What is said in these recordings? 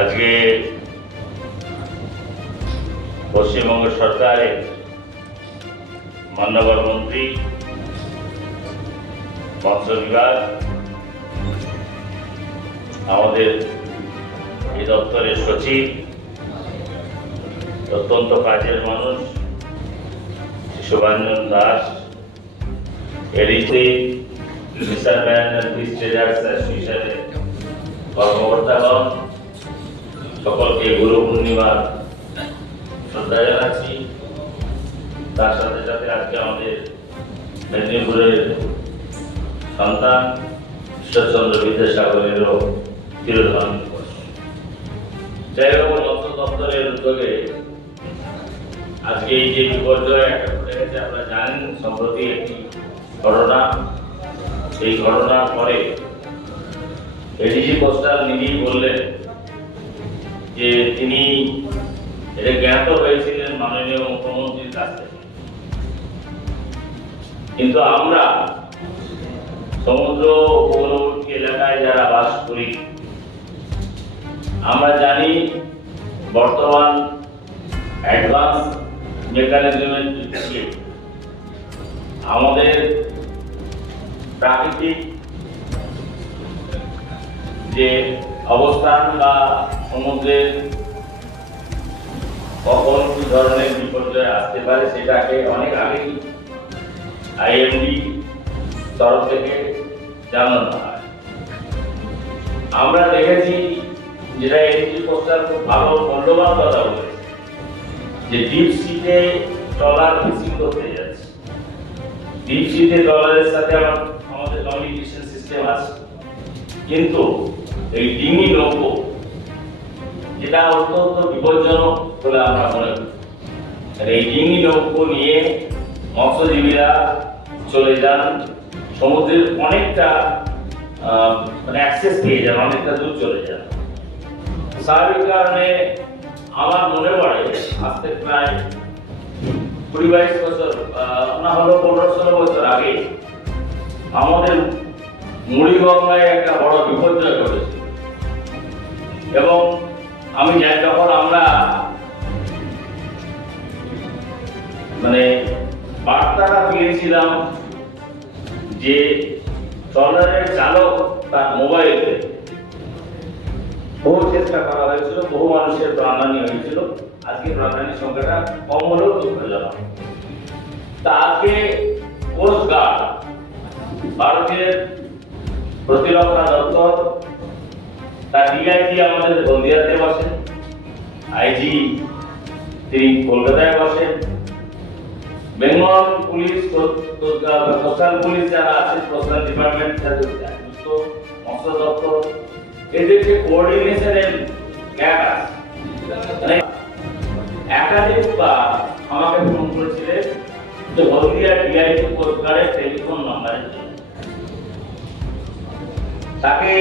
আজকে পশ্চিমবঙ্গ সরকারের মাননীয় মন্ত্রী, মৎস্য বিভাগ, আমাদের এই দপ্তরের সচিব, অত্যন্ত কাজের মানুষ Shubhanjan Das, ADC, fisherman and fish traders অ্যাসোসিয়েশনের কর্মকর্তাগণ, সকলকে গুরু পূর্ণিমার শ্রদ্ধা জানাচ্ছি। তার সাথে সাথে আজকে আমাদের মেদিনীপুরের সন্তান ঈশ্বরচন্দ্র বিদ্যাসাগরেরও তিরোধান দিবস। যাই হোক, মৎস্য দপ্তরের উদ্যোগে আজকে এই যে বিপর্যয় একটা ঘটে গেছে, আপনারা জানেন সম্প্রতি একটি ঘটনা, এই ঘটনার পরে এডিসি কোস্টাল নিজেই বললেন যে তিনি এটা জ্ঞাত হয়েছিলেন মাননীয় মুখ্যমন্ত্রীর কাছ থেকে। কিন্তু আমরা সমুদ্র উপকূলবর্তী এলাকায় যারা বাস করি, আমরা জানি বর্তমান অ্যাডভান্স মেকানিজমের দিকে আমাদের প্রাকৃতিক যে অবস্থান বা সমুদ্রের কখন কি ধরনের বিপর্যয় আসতে পারে সেটাকে অনেক আগেই আইএমডি তরফ থেকে জানানো হয়। আমরা দেখেছি, যেটা এডিসি কোস্টাল খুব ভালো মূল্যবান কথা বলেছে, যে ডিপ সিতে ট্রলার ফিশিং করতে যাচ্ছে। ডিপ সিতে ট্রলারের সাথে আমাদের কমিউনিকেশন সিস্টেম আছে, কিন্তু এই ডিঙি নৌকো যেটা অত্যন্ত বিপজ্জনক বলে আমরা মনে করি। এই ডিঙি নৌকো নিয়ে মৎস্যজীবীরা চলে যান, সমুদ্রের অনেকটা অ্যাক্সেস পেয়ে যান, অনেকটা দূর চলে যান। স্বাভাবিক কারণে আমার মনে পড়ে আজকে প্রায় 20-22 বছর না হলো 15-16 বছর আগে আমাদের মুড়িগঙ্গায় একটা বড় বিপর্যয় ঘটেছিল। এবং আমি যাই, যখন আমরা বার্তাটা পেয়েছিলাম যে ট্রলারের চালক তার মোবাইলে, বহু চেষ্টা করা হয়েছিল, বহু মানুষের প্রাণহানি হয়েছিল। আজকে প্রাণহানির সংখ্যাটা কম হলেও দুঃখজনক। তা আজকে কোস্ট গার্ড, ভারতের প্রতিরক্ষা দপ্তর, তার ডিআইজি আমাদের হলদিয়াতে বসেন, আইজি তিনি কলকাতায় বসেন, বেঙ্গল পুলিশ, কোস্টাল পুলিশ যারা আছে, কোস্টাল ডিপার্টমেন্ট, মৎস্য দপ্তর, এদের যে কোঅর্ডিনেশনের গ্যাপ আছে। একাধিকবার আমাকে ফোন করেছিলেন যে হলদিয়া ডিআইজি কোস্ট গার্ডের টেলিফোন নাম্বারের জন্য। তাকে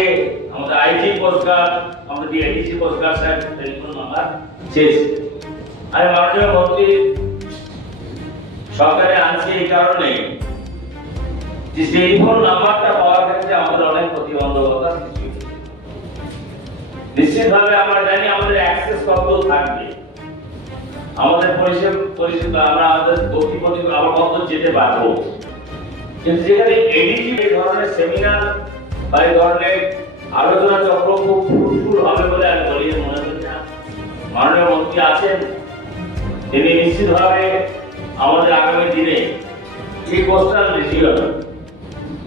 আমাদের আইজি কোস্ট গার্ড, আমাদের DIG coast guard sir telephone number চেয়েছে। আমি মাননীয় মন্ত্রী সরকারে আনছি এই কারণে যে টেলিফোন নাম্বারটা পাওয়ার ক্ষেত্রে আমাদের অনেক প্রতিবন্ধকতা সৃষ্টি হচ্ছে। নিশ্চিতভাবে আমরা জানি আমাদের অ্যাক্সেস কত থাকবে, আমাদের পরিষেবা আমরা আমাদের গতিপথে আবার কত যেতে পারবো। কিন্তু যেখানে এডিজি এই ধরনের সেমিনার বা এই ধরনের আলোচনা চক্র খুব ফ্রুটফুল হবে বলে আমি বলি, মনে করি না। মাননীয় মন্ত্রী আছেন, তিনি নিশ্চিতভাবে আমাদের আগামী দিনে এই কোস্টাল রিজিয়ন,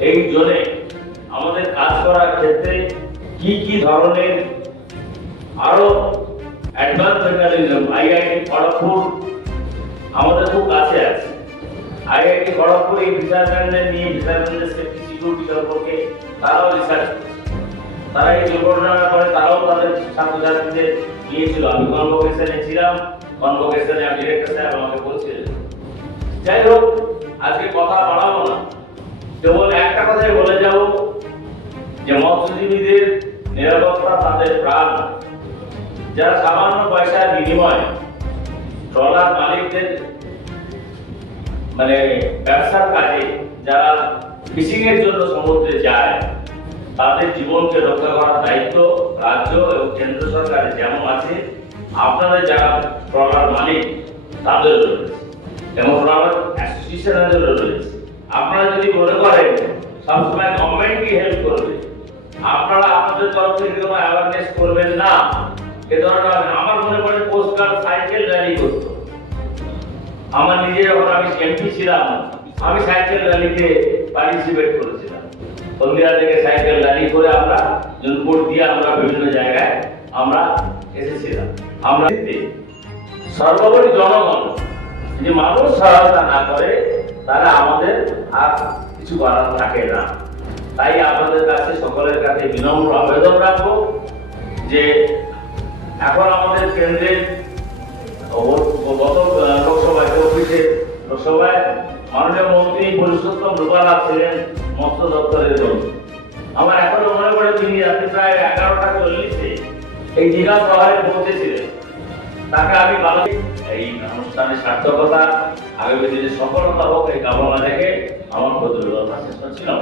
এই জোনে আমাদের কাজ করার ক্ষেত্রে কি কি ধরনের আরো অ্যাডভান্স মেকানিজম, আইআইটি খড়গপুর আমাদের খুব কাছে আছে। আইআইটি খড়গপুর এই ফিশারম্যানদের নিয়ে, ফিশারম্যানদের সেফটি সিকিউরিটি সম্পর্কে তারাও রিসার্চ করছে। তারা এই দুর্ঘটনার পরে তারাও তাদের ছাত্রছাত্রীদের নিয়েছিল। আমি কনভোকেশনে ছিলাম, কনভোকেশনে আমি ডিরেক্টর সাহেব আমাকে বলছিলেন। যাই হোক, আজকে কথা বাড়াবো না, কেবল একটা কথাই বলে যাব যে মৎস্যজীবীদের নিরাপত্তা তাদের প্রাণ। যারা সামান্য পয়সার বিনিময়ে ট্রলার মালিকদের ব্যবসার কাজে যারা ফিশিং এর জন্য সমুদ্রে যায়, তাদের জীবনকে রক্ষা করার দায়িত্ব রাজ্য এবং কেন্দ্র সরকারের যেমন আছে, আপনাদের যারা ট্রলার মালিক তাদেরও রয়েছে এবং ট্রলার অ্যাসোসিয়েশনেরও রয়েছে। আপনারা যদি মনে করেন সবসময় গভর্নমেন্টকে হেল্প করবে, আপনারা আপনাদের তরফ থেকে কোনো অ্যাওয়ারনেস করবেন না, এ ধরনের আমার মনে পড়ে কোস্ট গার্ড সাইকেল র্যালি করতো। আমার নিজে যখন আমি এমপি ছিলাম, আমি সাইকেল র্যালিতে পার্টিসিপেট করেছিলাম। হলদিয়া থেকে সাইকেল র্যালি করে আমরা জনপুর দিয়ে আমরা বিভিন্ন জায়গায় আমরা এসেছিলাম। আমরা সর্বোপরি জনগণ যে মানুষ সহায়তা না করে তারা আমাদের আর কিছু করার থাকে না। তাই আপনাদের কাছে সকলের কাছে বিনম্র আবেদন রাখবো যে এখন আমাদের কেন্দ্রের গত লোকসভায় 24 লোকসভায় মাননীয় মন্ত্রী পুরুষোত্তম রূপালা ছিলেন মৎস্য দপ্তরের মন্ত্রী। আমার এখনো মনে পড়ে তিনি রাত্রি প্রায় 11:40 এই দীঘা শহরে পৌঁছেছিলেন। তাকে আমি ভালো এই অনুষ্ঠানের সার্থকতা আগামী দিনে সফলতা হোক এই কামনা রেখে আমার প্রতিবেদন শেষ করছিলাম।